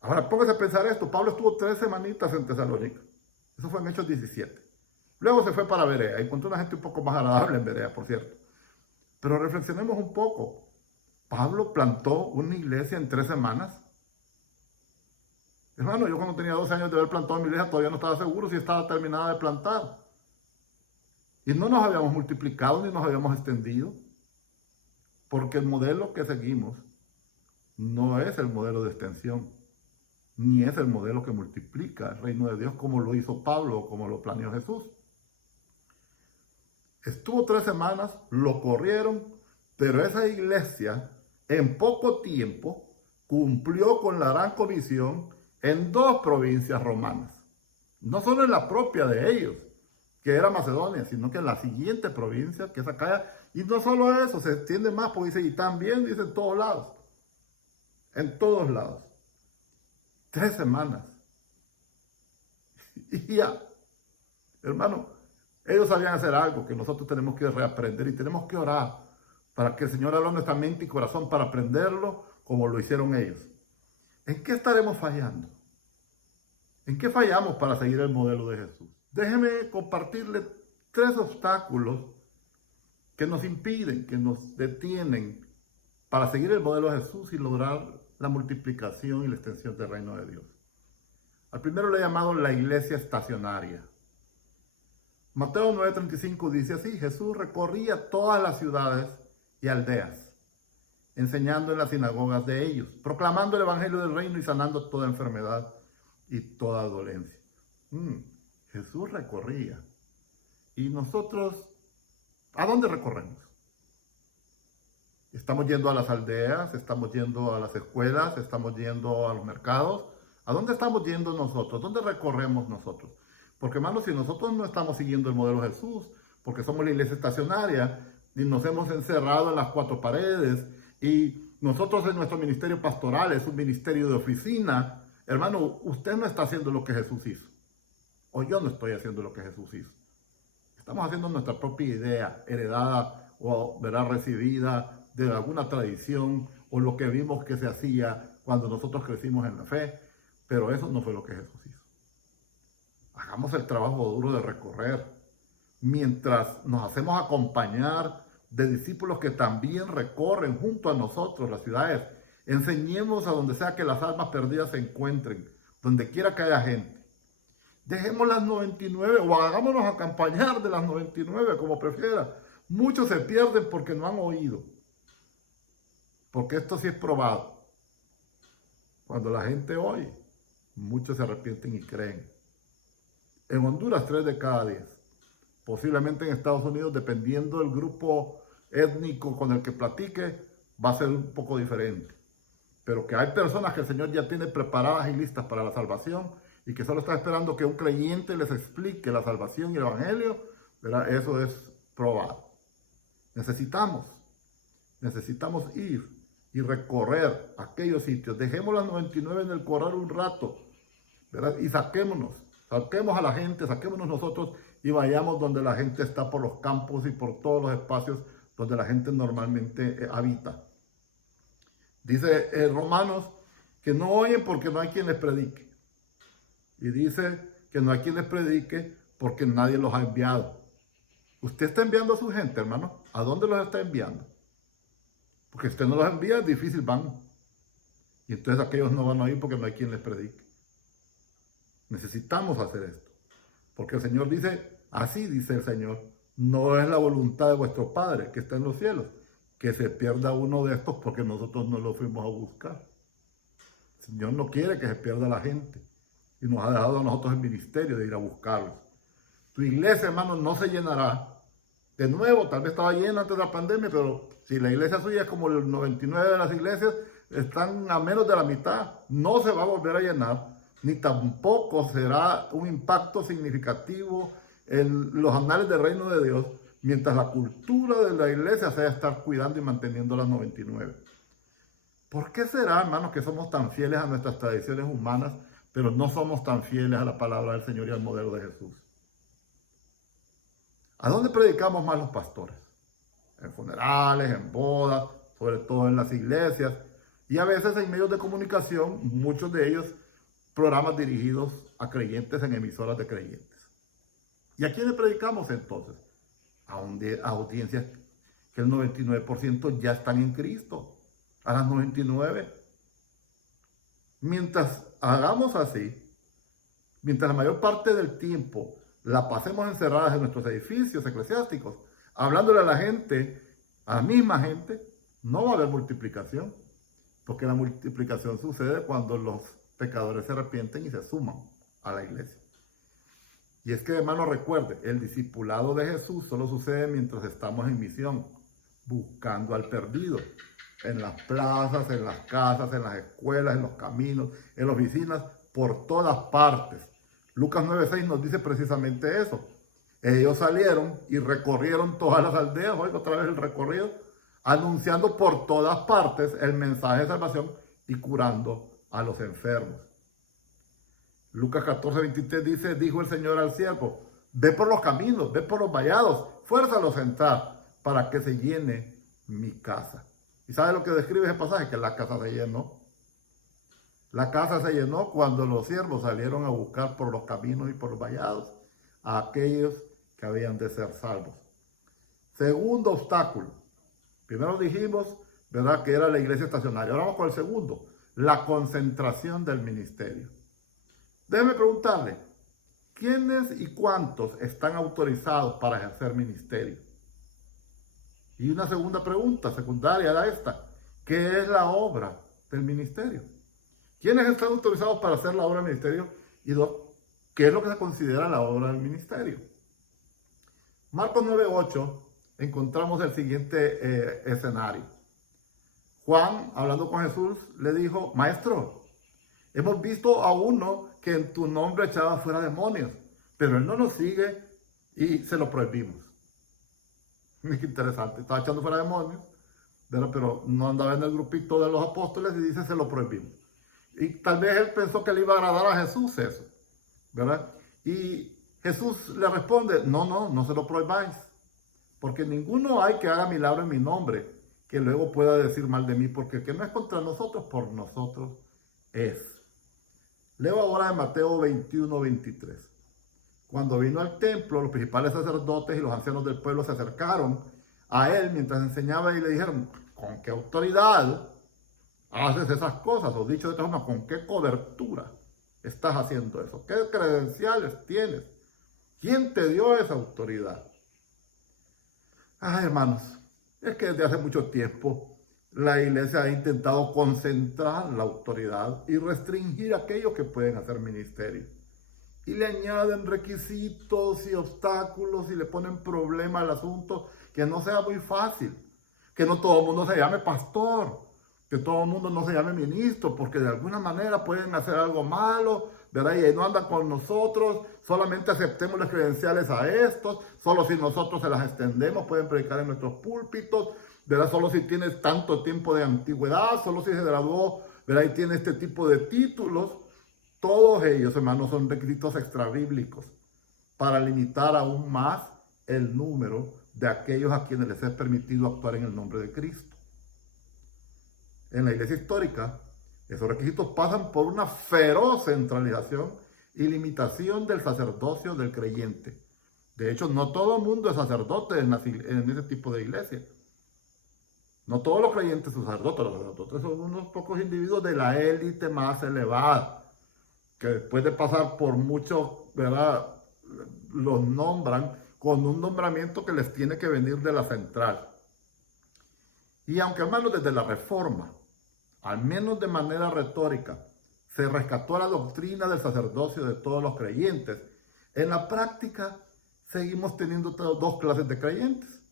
Ahora póngase a pensar esto, Pablo estuvo 3 semanitas en Tesalónica. Eso fue en Hechos 17. Luego se fue para Berea, y encontró una gente un poco más agradable en Berea, por cierto. Pero reflexionemos un poco. Pablo plantó una iglesia en 3 semanas. Hermano, yo cuando tenía 12 años de haber plantado mi iglesia todavía no estaba seguro si estaba terminada de plantar. Y no nos habíamos multiplicado ni nos habíamos extendido. Porque el modelo que seguimos no es el modelo de extensión, ni es el modelo que multiplica el reino de Dios como lo hizo Pablo o como lo planeó Jesús. Estuvo 3 semanas, lo corrieron, pero esa iglesia en poco tiempo cumplió con la gran comisión en 2 provincias romanas. No solo en la propia de ellos, que era Macedonia, sino que en la siguiente provincia, que es Acaya. Y no solo eso, se extiende más, porque dice, y también dice en todos lados. En todos lados. 3 semanas. Y ya, hermano, ellos sabían hacer algo que nosotros tenemos que reaprender y tenemos que orar para que el Señor abra nuestra mente y corazón para aprenderlo como lo hicieron ellos. ¿En qué estaremos fallando? ¿En qué fallamos para seguir el modelo de Jesús? Déjeme compartirle 3 obstáculos que nos impiden, que nos detienen para seguir el modelo de Jesús y lograr la multiplicación y la extensión del reino de Dios. Al primero le he llamado la iglesia estacionaria. Mateo 9:35 dice así: Jesús recorría todas las ciudades y aldeas, enseñando en las sinagogas de ellos, proclamando el evangelio del reino y sanando toda enfermedad y toda dolencia. Jesús recorría. ¿Y nosotros a dónde recorremos? Estamos yendo a las aldeas, estamos yendo a las escuelas, estamos yendo a los mercados. ¿A dónde estamos yendo nosotros? ¿Dónde recorremos nosotros? Porque, hermanos, si nosotros no estamos siguiendo el modelo de Jesús, porque somos la iglesia estacionaria y nos hemos encerrado en las 4 paredes y nosotros en nuestro ministerio pastoral es un ministerio de oficina, hermano, usted no está haciendo lo que Jesús hizo. O yo no estoy haciendo lo que Jesús hizo. Estamos haciendo nuestra propia idea, heredada o recibida de alguna tradición o lo que vimos que se hacía cuando nosotros crecimos en la fe, pero eso no fue lo que Jesús hizo. Hagamos el trabajo duro de recorrer, mientras nos hacemos acompañar de discípulos que también recorren junto a nosotros las ciudades. Enseñemos a donde sea que las almas perdidas se encuentren, donde quiera que haya gente. Dejemos las 99 o hagámonos acompañar de las 99, como prefiera. Muchos se pierden porque no han oído. Porque esto sí es probado. Cuando la gente oye, muchos se arrepienten y creen. En Honduras, 3 de cada 10. Posiblemente en Estados Unidos, dependiendo del grupo étnico con el que platique, va a ser un poco diferente. Pero que hay personas que el Señor ya tiene preparadas y listas para la salvación y que solo está esperando que un creyente les explique la salvación y el evangelio, ¿verdad? Eso es probado. Necesitamos ir y recorrer aquellos sitios. Dejemos las 99 en el corral un rato, ¿verdad? Y saquemos a la gente, saquémonos nosotros y vayamos donde la gente está, por los campos y por todos los espacios donde la gente normalmente habita. Dice Romanos que no oyen porque no hay quien les predique. Y dice que no hay quien les predique porque nadie los ha enviado. Usted está enviando a su gente, hermano. ¿A dónde los está enviando? Porque usted no los envía, es difícil van. Y entonces aquellos no van a ir porque no hay quien les predique. Necesitamos hacer esto. Porque el Señor dice, así dice el Señor, no es la voluntad de vuestro Padre que está en los cielos, que se pierda uno de estos porque nosotros no lo fuimos a buscar. El Señor no quiere que se pierda la gente y nos ha dejado a nosotros el ministerio de ir a buscarlos. Tu iglesia, hermano, no se llenará. De nuevo, tal vez estaba llena antes de la pandemia, pero si la iglesia suya es como el 99 de las iglesias, están a menos de la mitad. No se va a volver a llenar, ni tampoco será un impacto significativo en los anales del reino de Dios, mientras la cultura de la iglesia sea estar cuidando y manteniendo las 99. ¿Por qué será, hermanos, que somos tan fieles a nuestras tradiciones humanas, pero no somos tan fieles a la palabra del Señor y al modelo de Jesús? ¿A dónde predicamos más los pastores? En funerales, en bodas, sobre todo en las iglesias, y a veces en medios de comunicación, muchos de ellos programas dirigidos a creyentes en emisoras de creyentes. ¿Y a quiénes predicamos entonces? A audiencias que el 99% ya están en Cristo, a las 99. Mientras hagamos así, mientras la mayor parte del tiempo la pasemos encerradas en nuestros edificios eclesiásticos, hablándole a la gente, a la misma gente, no va a haber multiplicación, porque la multiplicación sucede cuando los pecadores se arrepienten y se suman a la iglesia. Y es que, hermano, recuerde, el discipulado de Jesús solo sucede mientras estamos en misión, buscando al perdido, en las plazas, en las casas, en las escuelas, en los caminos, en las oficinas, por todas partes. Lucas 9:6 nos dice precisamente eso. Ellos salieron y recorrieron todas las aldeas, oiga otra vez el recorrido, anunciando por todas partes el mensaje de salvación y curando a los enfermos. Lucas 14:23 dice, dijo el Señor al siervo, ve por los caminos, ve por los vallados, fuérzalos a entrar para que se llene mi casa. ¿Y sabe lo que describe ese pasaje? Que la casa se llenó. La casa se llenó cuando los siervos salieron a buscar por los caminos y por los vallados a aquellos que habían de ser salvos. Segundo obstáculo. Primero dijimos, ¿verdad?, que era la iglesia estacionaria. Ahora vamos con el segundo, la concentración del ministerio. Déjeme preguntarle, ¿quiénes y cuántos están autorizados para ejercer ministerio? Y una segunda pregunta, secundaria a esta, ¿qué es la obra del ministerio? ¿Quiénes están autorizados para hacer la obra del ministerio? Y dos, ¿qué es lo que se considera la obra del ministerio? Marcos 9:8 encontramos el siguiente escenario. Juan, hablando con Jesús, le dijo, Maestro, hemos visto a uno que en tu nombre echaba fuera demonios, pero él no nos sigue y se lo prohibimos. Qué interesante, estaba echando fuera demonios, pero no andaba en el grupito de los apóstoles y dice se lo prohibimos. Y tal vez él pensó que le iba a agradar a Jesús eso, ¿verdad? Y Jesús le responde, no se lo prohibáis, porque ninguno hay que haga milagro en mi nombre, que luego pueda decir mal de mí, porque el que no es contra nosotros, por nosotros es. Leo ahora de Mateo 21:23. Cuando vino al templo, los principales sacerdotes y los ancianos del pueblo se acercaron a él mientras enseñaba y le dijeron, ¿con qué autoridad haces esas cosas? O dicho de otra forma, ¿con qué cobertura estás haciendo eso? ¿Qué credenciales tienes? ¿Quién te dio esa autoridad? Ay, hermanos, es que desde hace mucho tiempo la iglesia ha intentado concentrar la autoridad y restringir a aquellos que pueden hacer ministerio. Y le añaden requisitos y obstáculos y le ponen problema al asunto, que no sea muy fácil, que no todo el mundo se llame pastor, que todo el mundo no se llame ministro, porque de alguna manera pueden hacer algo malo, ¿verdad? Y ahí no andan con nosotros, solamente aceptemos las credenciales a estos, solo si nosotros se las extendemos pueden predicar en nuestros púlpitos, ¿verdad? Solo si tienes tanto tiempo de antigüedad, solo si se graduó, ¿verdad? Y tiene este tipo de títulos. Todos ellos, hermanos, son requisitos extrabíblicos para limitar aún más el número de aquellos a quienes les es permitido actuar en el nombre de Cristo. En la iglesia histórica, esos requisitos pasan por una feroz centralización y limitación del sacerdocio del creyente. De hecho, no todo el mundo es sacerdote en ese tipo de iglesia. No todos los creyentes son sacerdotes. Los sacerdotes son unos pocos individuos de la élite más elevada, que después de pasar por mucho, ¿verdad?, los nombran con un nombramiento que les tiene que venir de la central. Y aunque, hermanos, desde la Reforma, al menos de manera retórica, se rescató la doctrina del sacerdocio de todos los creyentes, en la práctica seguimos teniendo dos clases de creyentes: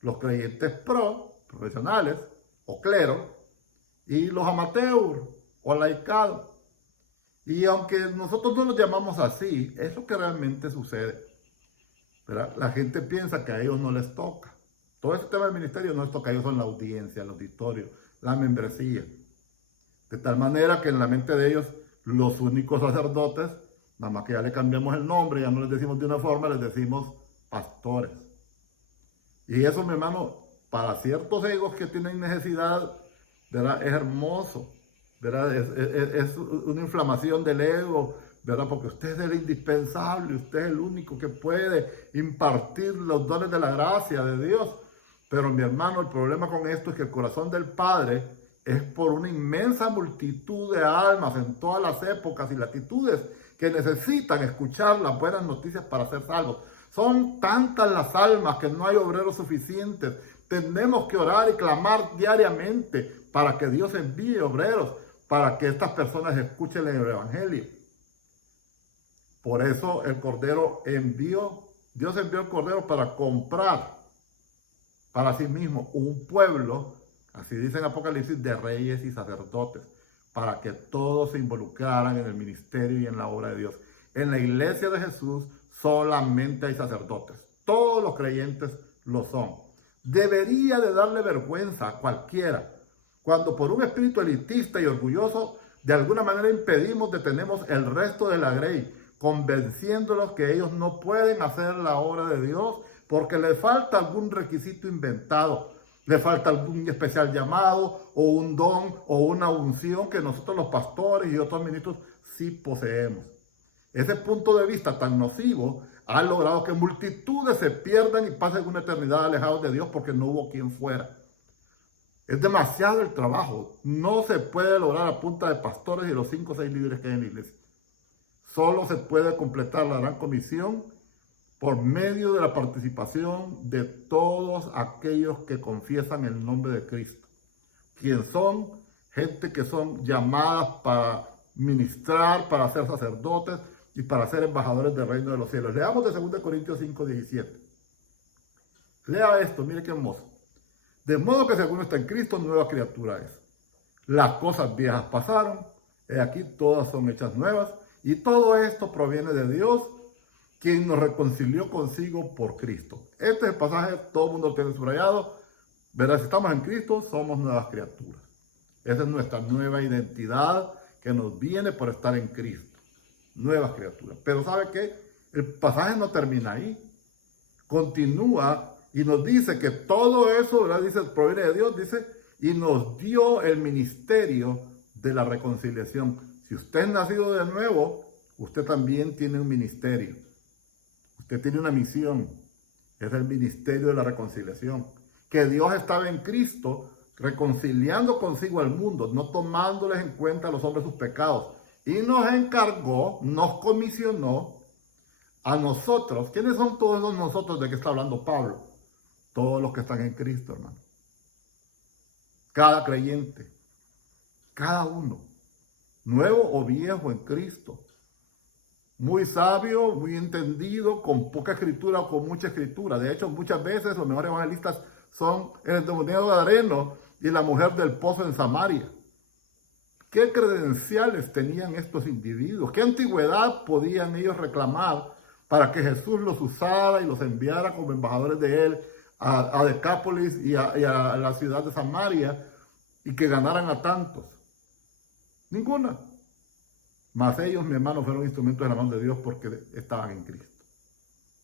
los creyentes profesionales o clero, y los amateurs o laicados. Y aunque nosotros no los llamamos así, es lo que realmente sucede, ¿verdad? La gente piensa que a ellos no les toca. Todo ese tema del ministerio no les toca, ellos son la audiencia, el auditorio, la membresía. De tal manera que en la mente de ellos, los únicos sacerdotes, nada más que ya le cambiamos el nombre, ya no les decimos de una forma, les decimos pastores. Y eso, mi hermano, para ciertos egos que tienen necesidad, ¿verdad?, es hermoso, ¿verdad? Es una inflamación del ego, ¿verdad? Porque usted es el indispensable, usted es el único que puede impartir los dones de la gracia de Dios. Pero, mi hermano, el problema con esto es que el corazón del Padre es por una inmensa multitud de almas en todas las épocas y latitudes que necesitan escuchar las buenas noticias para ser salvos. Son tantas las almas que no hay obreros suficientes. Tenemos que orar y clamar diariamente para que Dios envíe obreros, para que estas personas escuchen el Evangelio. Por eso el Cordero Dios envió el Cordero para comprar para sí mismo un pueblo, así dice en Apocalipsis, de reyes y sacerdotes, para que todos se involucraran en el ministerio y en la obra de Dios. En la iglesia de Jesús solamente hay sacerdotes. Todos los creyentes lo son. Debería de darle vergüenza a cualquiera cuando por un espíritu elitista y orgulloso de alguna manera impedimos, detenemos el resto de la grey, convenciéndolos que ellos no pueden hacer la obra de Dios porque les falta algún requisito inventado, le falta algún especial llamado o un don o una unción que nosotros los pastores y otros ministros sí poseemos. Ese punto de vista tan nocivo ha logrado que multitudes se pierdan y pasen una eternidad alejados de Dios porque no hubo quien fuera. Es demasiado el trabajo. No se puede lograr a punta de pastores y los 5 o 6 líderes que hay en la iglesia. Solo se puede completar la gran comisión por medio de la participación de todos aquellos que confiesan el nombre de Cristo. Quien son gente que son llamadas para ministrar, para ser sacerdotes y para ser embajadores del reino de los cielos. Leamos de 2 Corintios 5:17. Lea esto, mire qué hermoso. De modo que si alguno está en Cristo, nueva criatura es. Las cosas viejas pasaron, he aquí todas son hechas nuevas, y todo esto proviene de Dios, quien nos reconcilió consigo por Cristo. Este es el pasaje, todo el mundo lo tiene subrayado. ¿Verdad? Si estamos en Cristo, somos nuevas criaturas. Esa es nuestra nueva identidad que nos viene por estar en Cristo. Nuevas criaturas. Pero ¿sabe qué? El pasaje no termina ahí. Continúa y nos dice que todo eso, ¿verdad?, dice, proviene de Dios, dice, y nos dio el ministerio de la reconciliación. Si usted es nacido de nuevo, usted también tiene un ministerio. Usted tiene una misión. Es el ministerio de la reconciliación. Que Dios estaba en Cristo reconciliando consigo al mundo, no tomándoles en cuenta a los hombres sus pecados, y nos encargó, nos comisionó a nosotros. ¿Quiénes son todos esos nosotros de que está hablando Pablo? Todos los que están en Cristo, hermano. Cada creyente, cada uno, nuevo o viejo en Cristo. Muy sabio, muy entendido, con poca escritura o con mucha escritura. De hecho, muchas veces los mejores evangelistas son el endemoniado gadareno y la mujer del pozo en Samaria. ¿Qué credenciales tenían estos individuos? ¿Qué antigüedad podían ellos reclamar para que Jesús los usara y los enviara como embajadores de él a Decápolis y a la ciudad de Samaria y que ganaran a tantos? Ninguna. Mas ellos, mi hermano, fueron instrumentos de la mano de Dios porque estaban en Cristo.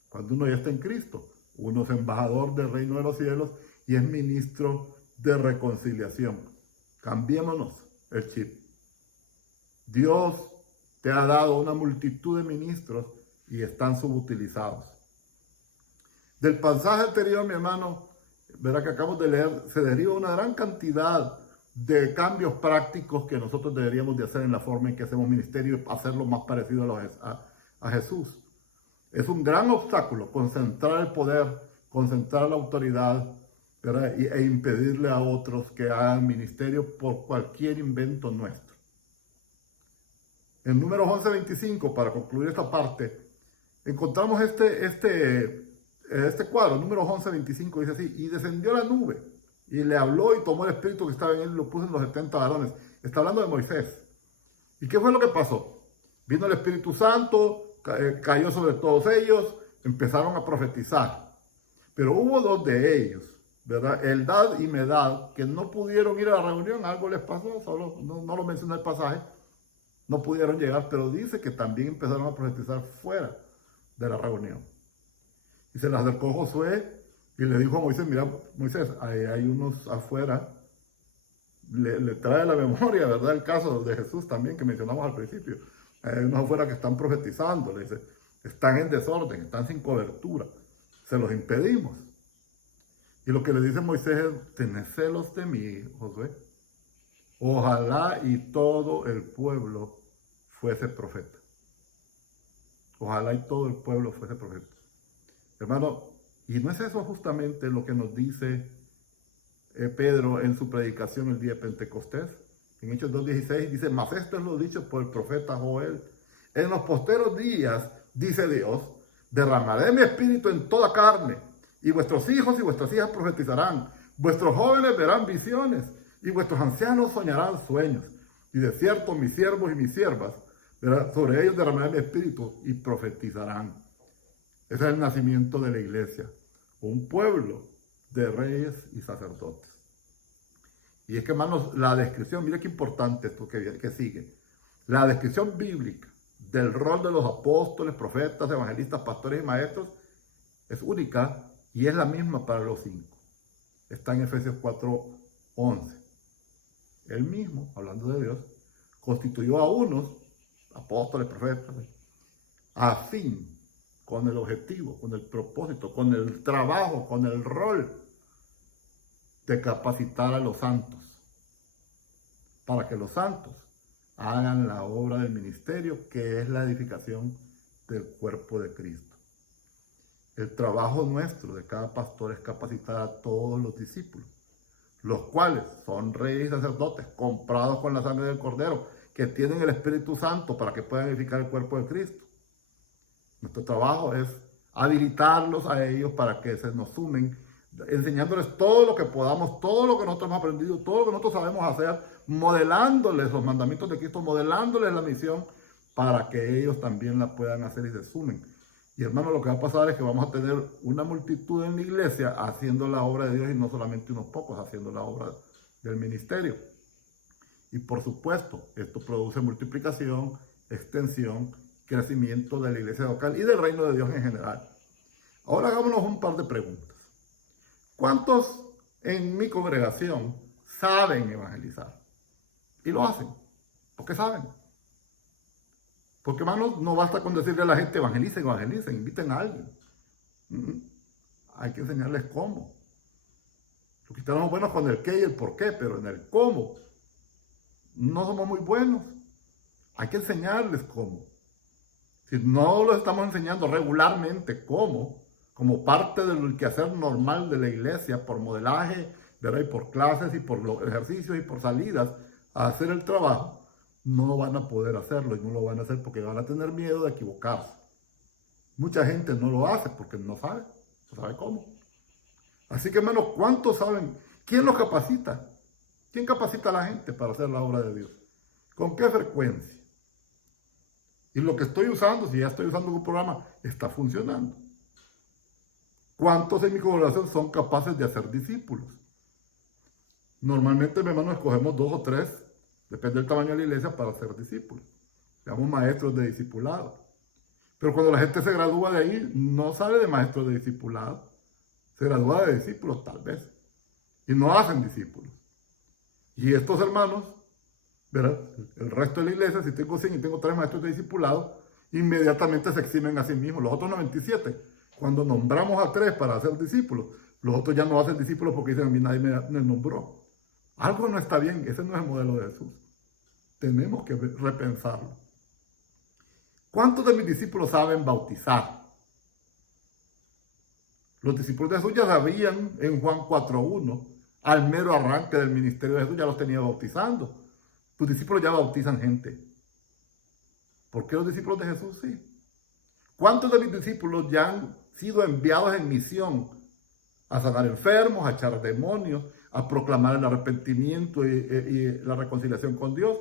Cuando uno ya está en Cristo, uno es embajador del reino de los cielos y es ministro de reconciliación. Cambiémonos el chip. Dios te ha dado una multitud de ministros y están subutilizados. Del pasaje anterior, mi hermano, verá que acabamos de leer, se deriva una gran cantidad de cambios prácticos que nosotros deberíamos de hacer en la forma en que hacemos ministerio y hacerlo más parecido a Jesús. Es un gran obstáculo concentrar el poder, concentrar la autoridad, ¿verdad? E impedirle a otros que hagan ministerio por cualquier invento nuestro. En Números 11:25, para concluir esta parte, encontramos este cuadro. Números 11:25 dice así: y descendió la nube, y le habló y tomó el espíritu que estaba en él y lo puso en los 70 varones. Está hablando de Moisés. ¿Y qué fue lo que pasó? Vino el Espíritu Santo, cayó sobre todos ellos, empezaron a profetizar. Pero hubo dos de ellos, ¿verdad? Eldad y Medad, que no pudieron ir a la reunión, algo les pasó, solo no lo menciona el pasaje, no pudieron llegar, pero dice que también empezaron a profetizar fuera de la reunión. Y se les acercó Josué y le dijo a Moisés: mira, Moisés, hay unos afuera. Le trae a la memoria, ¿verdad?, el caso de Jesús también que mencionamos al principio. Hay unos afuera que están profetizando, le dice, están en desorden, están sin cobertura, se los impedimos. Y lo que le dice Moisés es: tened celos de mí, Josué. Ojalá y todo el pueblo fuese profeta. Ojalá y todo el pueblo fuese profeta. Hermano, ¿y no es eso justamente lo que nos dice Pedro en su predicación el día de Pentecostés? En Hechos 2:16 dice: mas esto es lo dicho por el profeta Joel. En los posteros días, dice Dios, derramaré mi espíritu en toda carne, y vuestros hijos y vuestras hijas profetizarán, vuestros jóvenes verán visiones, y vuestros ancianos soñarán sueños. Y de cierto mis siervos y mis siervas, ¿verdad?, sobre ellos derramaré mi espíritu y profetizarán. Ese es el nacimiento de la iglesia, un pueblo de reyes y sacerdotes. Y es que, hermanos, la descripción, mire qué importante esto que sigue. La descripción bíblica del rol de los apóstoles, profetas, evangelistas, pastores y maestros es única y es la misma para los 5. Está en Efesios 4:11. Él mismo, hablando de Dios, constituyó a unos apóstoles, profetas, a fin, con el objetivo, con el propósito, con el trabajo, con el rol de capacitar a los santos, para que los santos hagan la obra del ministerio, que es la edificación del cuerpo de Cristo. El trabajo nuestro de cada pastor es capacitar a todos los discípulos, los cuales son reyes y sacerdotes, comprados con la sangre del Cordero, que tienen el Espíritu Santo para que puedan edificar el cuerpo de Cristo. Nuestro trabajo es habilitarlos a ellos para que se nos sumen, enseñándoles todo lo que podamos, todo lo que nosotros hemos aprendido, todo lo que nosotros sabemos hacer, modelándoles los mandamientos de Cristo, modelándoles la misión para que ellos también la puedan hacer y se sumen. Y hermano, lo que va a pasar es que vamos a tener una multitud en la iglesia haciendo la obra de Dios y no solamente unos pocos haciendo la obra del ministerio. Y por supuesto, esto produce multiplicación, extensión, crecimiento de la iglesia local y del reino de Dios en general. Ahora hagámonos un par de preguntas. ¿Cuántos en mi congregación saben evangelizar? Y lo hacen, porque saben. Porque, hermanos, no basta con decirle a la gente: evangelicen, evangelicen, inviten a alguien. Hay que enseñarles cómo. Los cristianos somos buenos con el qué y el por qué, pero en el cómo no somos muy buenos. Hay que enseñarles cómo. Si no los estamos enseñando regularmente cómo, como parte del quehacer normal de la iglesia, por modelaje, ¿verdad? Y por clases y por los ejercicios y por salidas a hacer el trabajo, no van a poder hacerlo y no lo van a hacer porque van a tener miedo de equivocarse. Mucha gente no lo hace porque no sabe cómo. Así que, hermanos, ¿cuántos saben? ¿Quién los capacita? ¿Quién capacita a la gente para hacer la obra de Dios? ¿Con qué frecuencia? Y lo que estoy usando, si ya estoy usando un programa, está funcionando. ¿Cuántos en mi congregación son capaces de hacer discípulos? Normalmente, mi hermano, escogemos 2 o 3, depende del tamaño de la iglesia, para ser discípulos. Llamamos maestros de discipulado. Pero cuando la gente se gradúa de ahí, no sale de maestro de discipulado. Se gradúa de discípulos, tal vez. Y no hacen discípulos. Y estos hermanos, ¿verdad? El resto de la iglesia, si tengo 100 y tengo 3 maestros de discipulado, inmediatamente se eximen a sí mismos. Los otros 97, cuando nombramos a 3 para hacer discípulos, los otros ya no hacen discípulos porque dicen, a mí nadie me nombró. Algo no está bien, ese no es el modelo de Jesús. Tenemos que repensarlo. ¿Cuántos de mis discípulos saben bautizar? Los discípulos de Jesús ya sabían en Juan 4:1, al mero arranque del ministerio de Jesús ya los tenía bautizando. Tus discípulos ya bautizan gente. ¿Por qué los discípulos de Jesús sí? ¿Cuántos de mis discípulos ya han sido enviados en misión a sanar enfermos, a echar demonios, a proclamar el arrepentimiento y la reconciliación con Dios?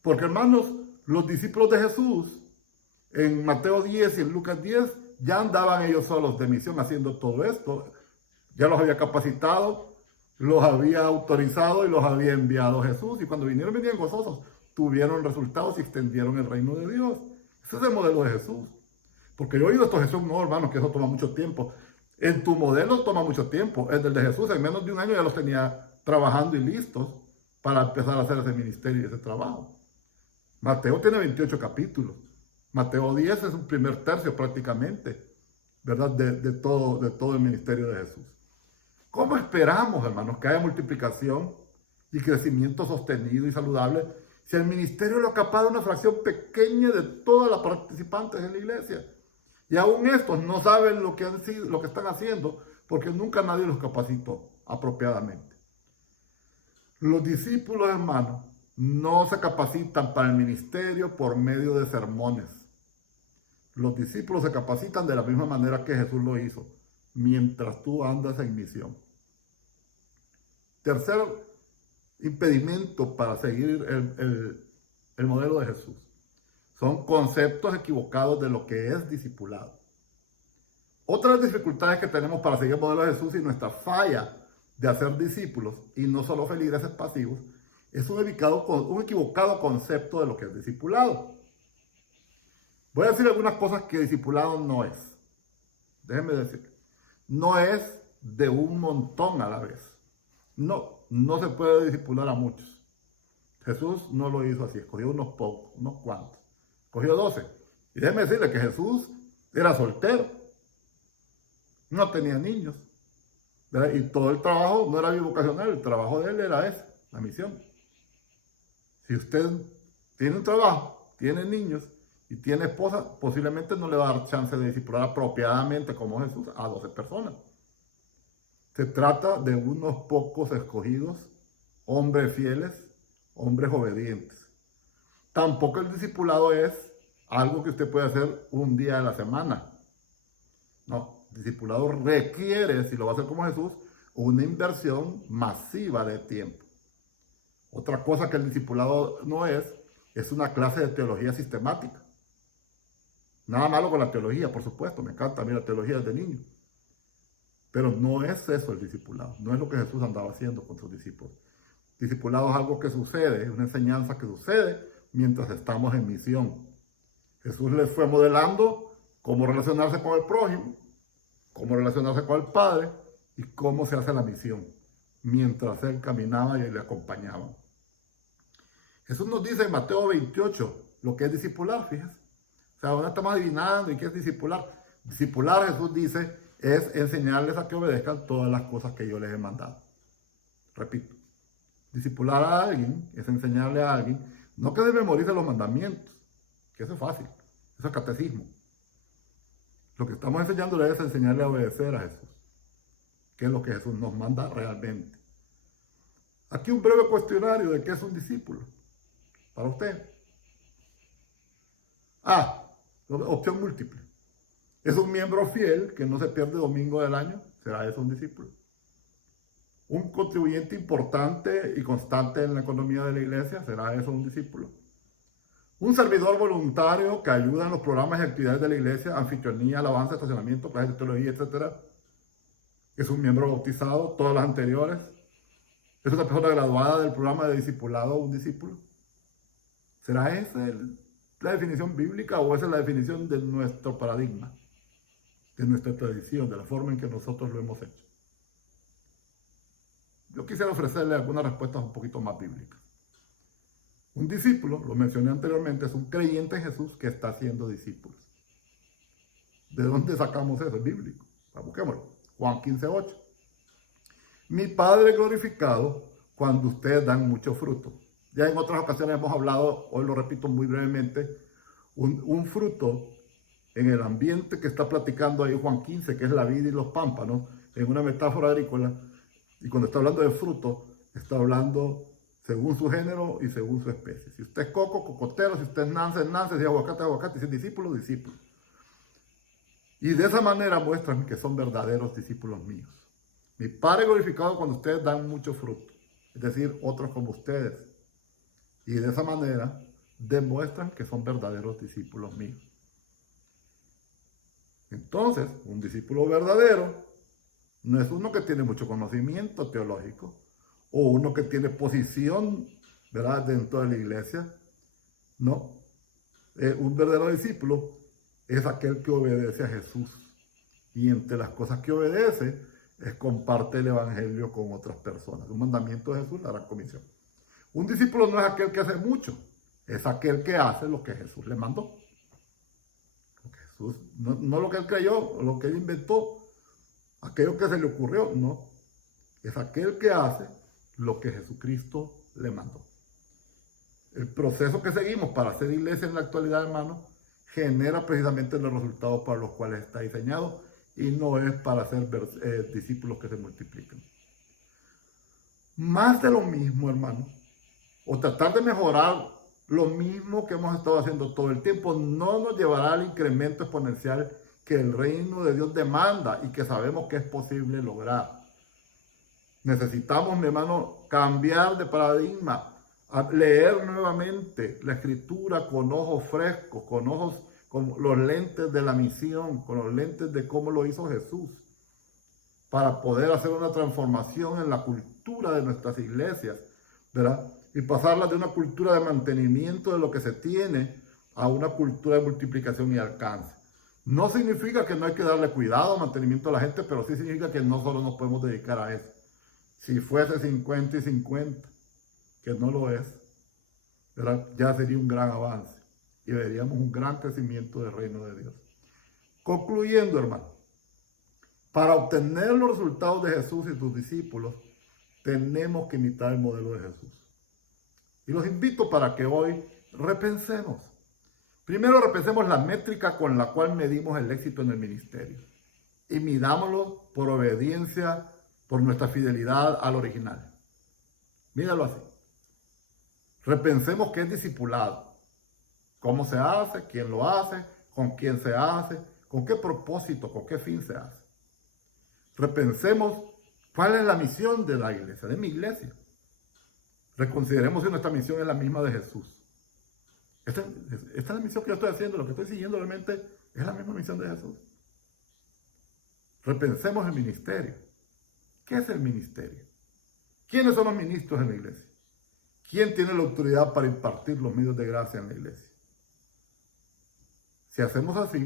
Porque, hermanos, los discípulos de Jesús en Mateo 10 y en Lucas 10 ya andaban ellos solos de misión haciendo todo esto. Ya los había capacitado, los había autorizado y los había enviado Jesús. Y cuando vinieron, venían gozosos, tuvieron resultados y extendieron el reino de Dios. Ese es el modelo de Jesús. Porque yo he oído esto, Jesús, no, hermano, que eso toma mucho tiempo. En tu modelo toma mucho tiempo. El del de Jesús, en menos de un año ya los tenía trabajando y listos para empezar a hacer ese ministerio y ese trabajo. Mateo tiene 28 capítulos. Mateo 10 es un primer tercio prácticamente, ¿verdad? De todo el ministerio de Jesús. ¿Cómo esperamos, hermanos, que haya multiplicación y crecimiento sostenido y saludable si el ministerio lo acapara una fracción pequeña de todas las participantes en la iglesia? Y aún estos no saben lo que están haciendo porque nunca nadie los capacitó apropiadamente. Los discípulos, hermanos, no se capacitan para el ministerio por medio de sermones. Los discípulos se capacitan de la misma manera que Jesús lo hizo, mientras tú andas en misión. Tercer impedimento para seguir el modelo de Jesús son conceptos equivocados de lo que es discipulado. Otras dificultades que tenemos para seguir el modelo de Jesús y nuestra falla de hacer discípulos y no solo feligreses pasivos es un equivocado concepto de lo que es discipulado. Voy a decir algunas cosas que discipulado no es. Déjenme decir. No es de un montón a la vez. No se puede discipular a muchos. Jesús no lo hizo así. Escogió unos pocos, unos cuantos. Escogió 12. Y déjenme decirle que Jesús era soltero. No tenía niños. ¿Verdad? Y todo el trabajo no era bivocacional. El trabajo de él era ese, la misión. Si usted tiene un trabajo, tiene niños, y tiene esposa, posiblemente no le va a dar chance de discipular apropiadamente como Jesús a 12 personas. Se trata de unos pocos escogidos, hombres fieles, hombres obedientes. Tampoco el discipulado es algo que usted puede hacer un día a la semana. No, el discipulado requiere, si lo va a hacer como Jesús, una inversión masiva de tiempo. Otra cosa que el discipulado no es una clase de teología sistemática. Nada malo con la teología, por supuesto, me encanta a mí la teología desde niño. Pero no es eso el discipulado, no es lo que Jesús andaba haciendo con sus discípulos. Discipulado es algo que sucede, es una enseñanza que sucede mientras estamos en misión. Jesús les fue modelando cómo relacionarse con el prójimo, cómo relacionarse con el Padre y cómo se hace la misión, mientras Él caminaba y le acompañaba. Jesús nos dice en Mateo 28 lo que es discipular, fíjense. O sea, ¿dónde estamos adivinando y qué es discipular? Discipular, Jesús dice, es enseñarles a que obedezcan todas las cosas que yo les he mandado. Repito, discipular a alguien es enseñarle a alguien No que se memorice los mandamientos, que eso es fácil, eso es catecismo. Lo que estamos enseñándole es enseñarle a obedecer a Jesús, que es lo que Jesús nos manda realmente. Aquí un breve cuestionario de qué es un discípulo, para usted. Opción múltiple. ¿Es un miembro fiel que no se pierde domingo del año? ¿Será eso un discípulo? ¿Un contribuyente importante y constante en la economía de la iglesia? ¿Será eso un discípulo? ¿Un servidor voluntario que ayuda en los programas y actividades de la iglesia, anfitrionía, alabanza, estacionamiento, clases de teología, etcétera? ¿Es un miembro bautizado? ¿Todas las anteriores? ¿Es una persona graduada del programa de discipulado un discípulo? ¿Será esa la definición bíblica o esa es la definición de nuestro paradigma, de nuestra tradición, de la forma en que nosotros lo hemos hecho? Yo quisiera ofrecerle algunas respuestas un poquito más bíblicas. Un discípulo, lo mencioné anteriormente, es un creyente en Jesús que está haciendo discípulos. ¿De dónde sacamos eso? Es bíblico. Busquémoslo. Juan 15:8. Mi Padre glorificado cuando ustedes dan mucho fruto. Ya en otras ocasiones hemos hablado, hoy lo repito muy brevemente, un fruto en el ambiente que está platicando ahí Juan 15, que es la vid y los pámpanos, en una metáfora agrícola. Y cuando está hablando de fruto, está hablando según su género y según su especie. Si usted es coco, cocotero; si usted es nance, nance; si es aguacate, aguacate; si es discípulo, discípulo. Y de esa manera muestran que son verdaderos discípulos míos. Mi Padre glorificado cuando ustedes dan mucho fruto, es decir, otros como ustedes. Y de esa manera demuestran que son verdaderos discípulos míos. Entonces, un discípulo verdadero no es uno que tiene mucho conocimiento teológico o uno que tiene posición, ¿verdad?, dentro de la iglesia. No. Un verdadero discípulo es aquel que obedece a Jesús. Y entre las cosas que obedece es comparte el evangelio con otras personas. Un mandamiento de Jesús, la gran comisión. Un discípulo no es aquel que hace mucho, es aquel que hace lo que Jesús le mandó. Jesús, no lo que él creyó, lo que él inventó, aquello que se le ocurrió, no. Es aquel que hace lo que Jesucristo le mandó. El proceso que seguimos para hacer iglesia en la actualidad, hermano, genera precisamente los resultados para los cuales está diseñado y no es para hacer discípulos que se multipliquen. Más de lo mismo, hermano, o tratar de mejorar lo mismo que hemos estado haciendo todo el tiempo, no nos llevará al incremento exponencial que el reino de Dios demanda y que sabemos que es posible lograr. Necesitamos, mi hermano, cambiar de paradigma, leer nuevamente la escritura con ojos frescos, con los lentes de la misión, con los lentes de cómo lo hizo Jesús, para poder hacer una transformación en la cultura de nuestras iglesias, ¿verdad? Y pasarla de una cultura de mantenimiento de lo que se tiene a una cultura de multiplicación y alcance. No significa que no hay que darle cuidado, mantenimiento a la gente, pero sí significa que no solo nos podemos dedicar a eso. Si fuese 50 y 50, que no lo es, ¿verdad?, ya sería un gran avance y veríamos un gran crecimiento del reino de Dios. Concluyendo, hermano, para obtener los resultados de Jesús y sus discípulos, tenemos que imitar el modelo de Jesús. Y los invito para que hoy repensemos. Primero repensemos la métrica con la cual medimos el éxito en el ministerio. Y midámoslo por obediencia, por nuestra fidelidad al original. Míralo así. Repensemos qué es discipulado. ¿Cómo se hace? ¿Quién lo hace? ¿Con quién se hace? ¿Con qué propósito? ¿Con qué fin se hace? Repensemos cuál es la misión de la iglesia, de mi iglesia. Reconsideremos si nuestra misión es la misma de Jesús. Esta es la misión que yo estoy haciendo, lo que estoy siguiendo realmente es la misma misión de Jesús. Repensemos el ministerio. ¿Qué es el ministerio? ¿Quiénes son los ministros en la iglesia? ¿Quién tiene la autoridad para impartir los medios de gracia en la iglesia? Si hacemos así,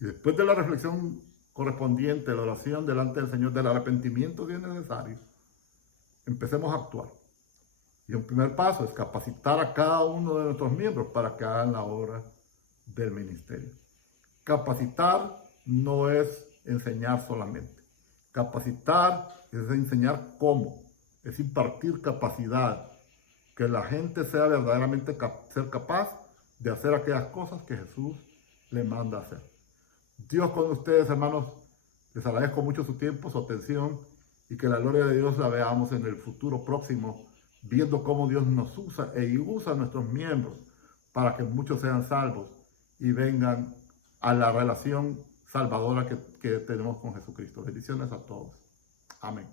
y después de la reflexión correspondiente, la oración delante del Señor, del arrepentimiento si es necesario, empecemos a actuar. Y un primer paso es capacitar a cada uno de nuestros miembros para que hagan la obra del ministerio. Capacitar no es enseñar solamente. Capacitar es enseñar cómo, es impartir capacidad. que la gente sea verdaderamente ser capaz de hacer aquellas cosas que Jesús le manda a hacer. Dios con ustedes, hermanos. Les agradezco mucho su tiempo, su atención, y que la gloria de Dios la veamos en el futuro próximo, viendo cómo Dios nos usa e usa a nuestros miembros para que muchos sean salvos y vengan a la relación salvadora que tenemos con Jesucristo. Bendiciones a todos. Amén.